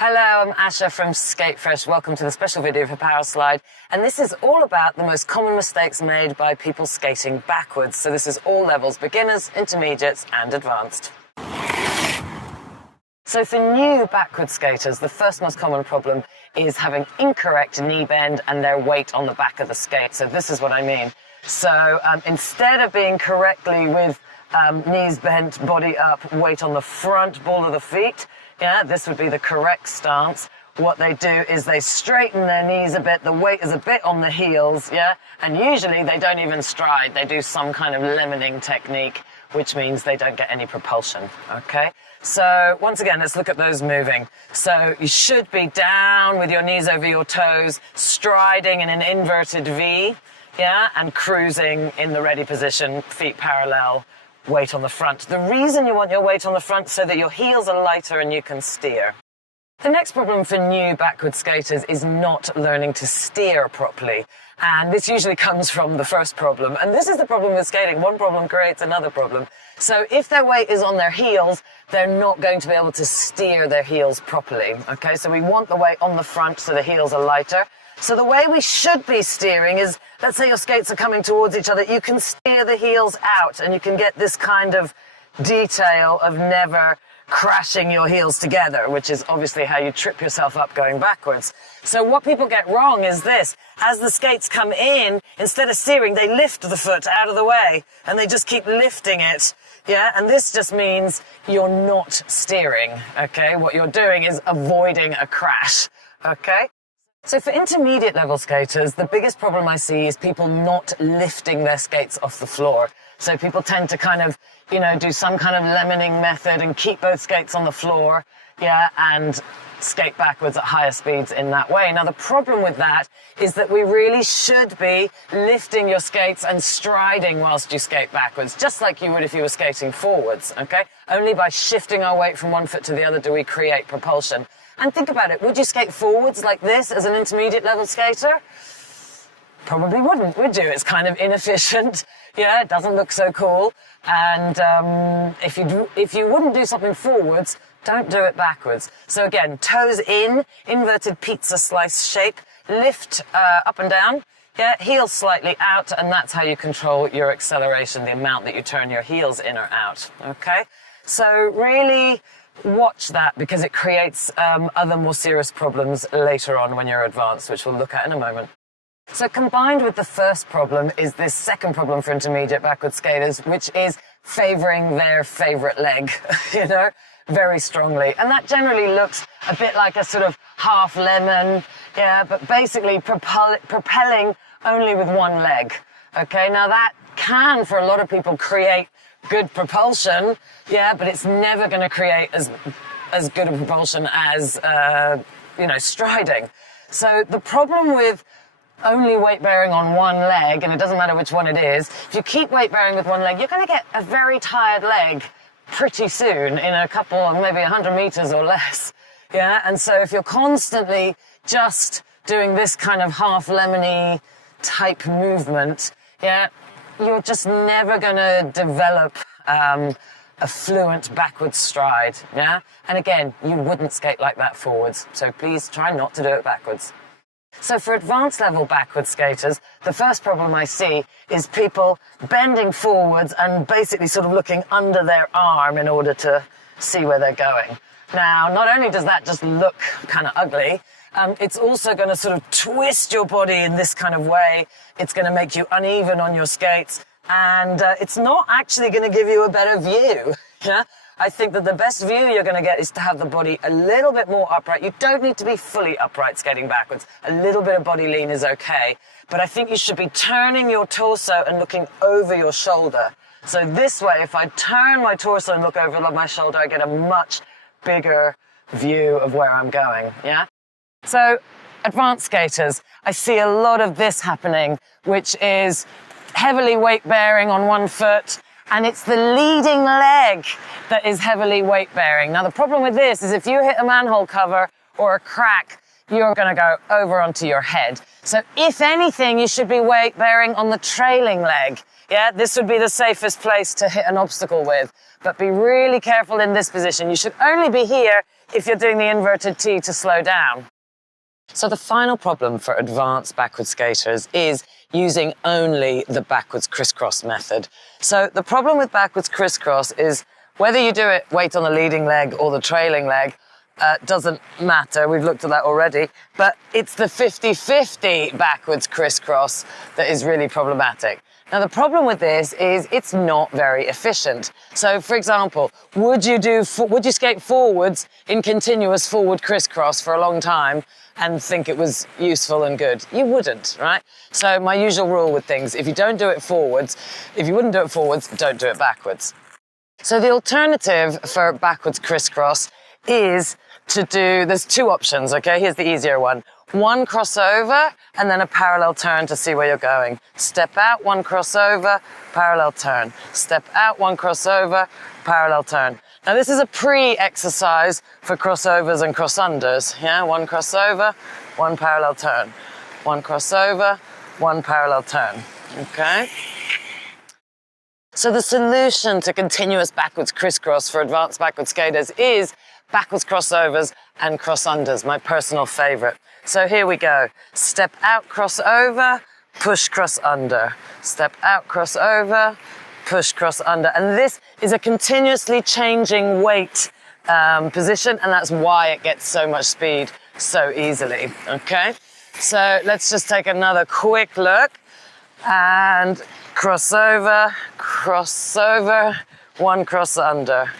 Hello, I'm Asha from Skatefresh. Welcome to the special video for Powerslide. And this is all about the most common mistakes made by people skating backwards. So this is all levels, beginners, intermediates, and advanced. So for new backward skaters, the first most common problem is having incorrect knee bend and their weight on the back of the skate. So this is what I mean. So instead of being correctly with knees bent, body up, weight on the front ball of the feet, this would be the correct stance. What they do is they straighten their knees a bit, the weight is a bit on the heels, and usually they don't even stride. They do some kind of lemoning technique, which means they don't get any propulsion, okay? So once again, let's look at those moving. So you should be down with your knees over your toes, striding in an inverted V, and cruising in the ready position, feet parallel, weight on the front. The reason you want your weight on the front is so that your heels are lighter and you can steer. The next problem for new backward skaters is not learning to steer properly. And this usually comes from the first problem. And this is the problem with skating. One problem creates another problem. So if their weight is on their heels, they're not going to be able to steer their heels properly. Okay, so we want the weight on the front so the heels are lighter. So the way we should be steering is, let's say your skates are coming towards each other, you can steer the heels out and you can get this kind of detail of never crashing your heels together, which is obviously how you trip yourself up going backwards. So what people get wrong is this: as the skates come in, instead of steering, they lift the foot out of the way and they just keep lifting it. And this just means you're not steering, okay? What you're doing is avoiding a crash, okay? So for intermediate level skaters, the biggest problem I see is people not lifting their skates off the floor. So people tend to kind of, do some kind of lemoning method and keep both skates on the floor, and skate backwards at higher speeds in that way. Now, the problem with that is that we really should be lifting your skates and striding whilst you skate backwards, just like you would if you were skating forwards, okay? Only by shifting our weight from one foot to the other do we create propulsion. And think about it, would you skate forwards like this as an intermediate level skater? Probably wouldn't, would you? It's kind of inefficient. It doesn't look so cool. And if you wouldn't do something forwards, don't do it backwards. So again, toes in, inverted pizza slice shape, lift up and down, heels slightly out, and that's how you control your acceleration, the amount that you turn your heels in or out, okay? So really watch that, because it creates other more serious problems later on when you're advanced, which we'll look at in a moment. So combined with the first problem is this second problem for intermediate backward skaters, which is favoring their favorite leg, very strongly. And that generally looks a bit like a sort of half lemon, but basically propelling only with one leg. Okay, now that can, for a lot of people, create good propulsion, but it's never going to create as good a propulsion as, striding. So the problem with only weight bearing on one leg, and it doesn't matter which one it is, if you keep weight bearing with one leg, you're going to get a very tired leg pretty soon, in a couple of maybe 100 meters or less. And so if you're constantly just doing this kind of half lemony type movement, you're just never going to develop a fluent backward stride, And again, you wouldn't skate like that forwards, so please try not to do it backwards. So for advanced level backward skaters, the first problem I see is people bending forwards and basically sort of looking under their arm in order to see where they're going. Now, not only does that just look kind of ugly, it's also going to sort of twist your body in this kind of way. It's going to make you uneven on your skates, and it's not actually going to give you a better view. I think that the best view you're going to get is to have the body a little bit more upright. You don't need to be fully upright skating backwards. A little bit of body lean is okay. But I think you should be turning your torso and looking over your shoulder. So this way, if I turn my torso and look over my shoulder, I get a much bigger view of where I'm going, So advanced skaters, I see a lot of this happening, which is heavily weight bearing on one foot, and it's the leading leg that is heavily weight bearing. Now, the problem with this is if you hit a manhole cover or a crack, you're going to go over onto your head. So if anything, you should be weight bearing on the trailing leg. This would be the safest place to hit an obstacle with. But be really careful in this position. You should only be here if you're doing the inverted T to slow down. So the final problem for advanced backwards skaters is using only the backwards crisscross method. So the problem with backwards crisscross is whether you do it weight on the leading leg or the trailing leg, doesn't matter, we've looked at that already, but it's the 50-50 backwards crisscross that is really problematic. Now the problem with this is it's not very efficient. So for example, would you skate forwards in continuous forward crisscross for a long time and think it was useful and good? You wouldn't, right? So my usual rule with things, if you wouldn't do it forwards, don't do it backwards. So the alternative for backwards crisscross is to do, there's two options, okay? Here's the easier one. One crossover and then a parallel turn to see where you're going. Step out, one crossover, parallel turn. Step out, one crossover, parallel turn. Now this is a pre-exercise for crossovers and cross-unders. Yeah, one crossover, one parallel turn. One crossover, one parallel turn, okay? So the solution to continuous backwards crisscross for advanced backwards skaters is backwards crossovers and cross-unders, my personal favorite. So here we go. Step out, crossover, push, cross-under. Step out, crossover, push, cross-under. And this is a continuously changing weight position, and that's why it gets so much speed so easily, okay? So let's just take another quick look. And crossover, crossover, one cross-under.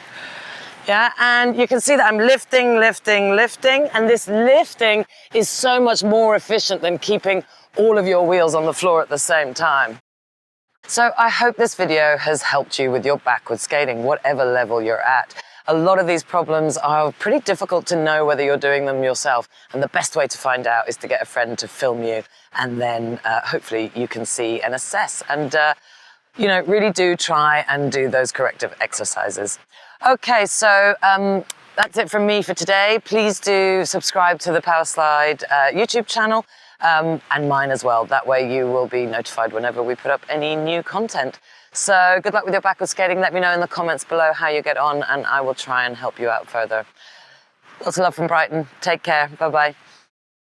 Yeah, and you can see that I'm lifting, lifting, lifting, and this lifting is so much more efficient than keeping all of your wheels on the floor at the same time. So I hope this video has helped you with your backward skating, whatever level you're at. A lot of these problems are pretty difficult to know whether you're doing them yourself, and the best way to find out is to get a friend to film you, and then hopefully you can see and assess, and really do try and do those corrective exercises. Okay, so that's it from me for today. Please do subscribe to the Powerslide YouTube channel and mine as well. That way you will be notified whenever we put up any new content. So good luck with your backward skating. Let me know in the comments below how you get on, and I will try and help you out further. Lots of love from Brighton. Take care. Bye-bye.